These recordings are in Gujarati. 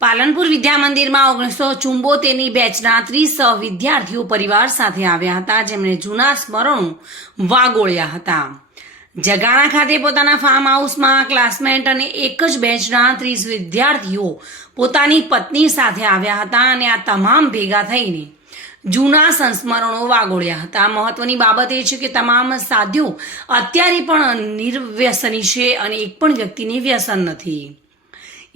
પાલનપુર વિદ્યા મંદિરમાં 1974ની બેચના 30 વિદ્યાર્થીઓ પરિવાર સાથે આવ્યા હતા, જેમણે જૂના સ્મરણો વાગોળ્યા હતા. જગાણા ખાતે પોતાના ફાર્મ હાઉસમાં ક્લાસમેટ અને એક જ બેચના 30 વિદ્યાર્થીઓ પોતાની પત્ની સાથે આવ્યા હતા અને આ તમામ ભેગા થઈને જૂના સંસ્મરણો વાગોળ્યા હતા. મહત્વની બાબત એ છે કે તમામ સાધ્યો અત્યારે પણ નિર્વ્યસની છે અને એક પણ વ્યક્તિને વ્યસન નથી.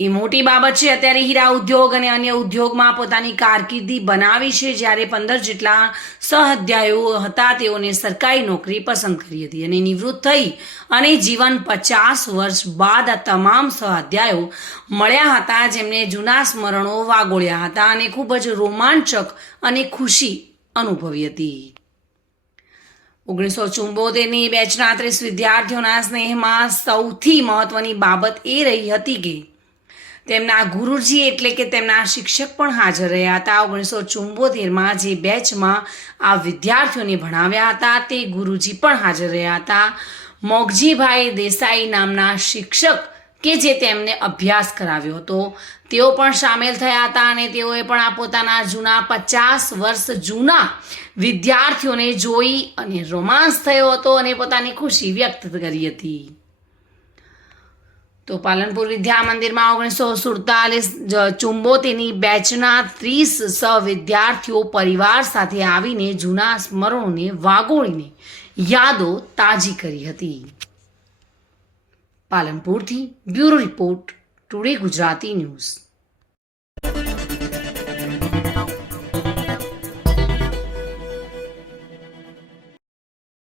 એ મોટી બાબત છે. અત્યારે હીરા ઉદ્યોગ અને અન્ય ઉદ્યોગમાં પોતાની કારકિર્દી બનાવી છે, જ્યારે 15 જેટલા સહઅધ્યાયો હતા તેઓને સરકારી નોકરી પસંદ કરી હતી અને નિવૃત્ત થઈ અને જીવન 50 વર્ષ બાદ આ તમામ સહઅધ્યાયો મળ્યા હતા, જેમને જૂના સ્મરણો વાગોળ્યા હતા અને ખૂબ જ રોમાંચક અને ખુશી અનુભવી હતી. 1974ની બેચના 30 વિદ્યાર્થીઓના સ્નેહમાં સૌથી મહત્વની બાબત એ રહી હતી કે તેમના ગુરુજી એટલે કે તેમના શિક્ષક પણ હાજર રહ્યા હતા. 1974માં જે બેચમાં આ વિદ્યાર્થીઓને ભણાવ્યા હતા તે ગુરુજી પણ હાજર રહ્યા હતા. મોગજીભાઈ દેસાઈ નામના શિક્ષક કે જે તેમને અભ્યાસ કરાવ્યો હતો તેઓ પણ સામેલ થયા હતા અને તેઓએ પણ આ પોતાના જૂના 50 વર્ષ જૂના વિદ્યાર્થીઓને જોઈ અને રોમાંસ થયો હતો અને પોતાની ખુશી વ્યક્ત કરી હતી. તો પાલનપુર વિદ્યા મંદિરમાં 1974ની બેચના 30 સહવિદ્યાર્થીઓ પરિવાર સાથે આવીને જૂના સ્મરણોને વાગોળીને યાદો તાજી કરી હતી. પાલનપુરથી bureau report, today Gujarati news.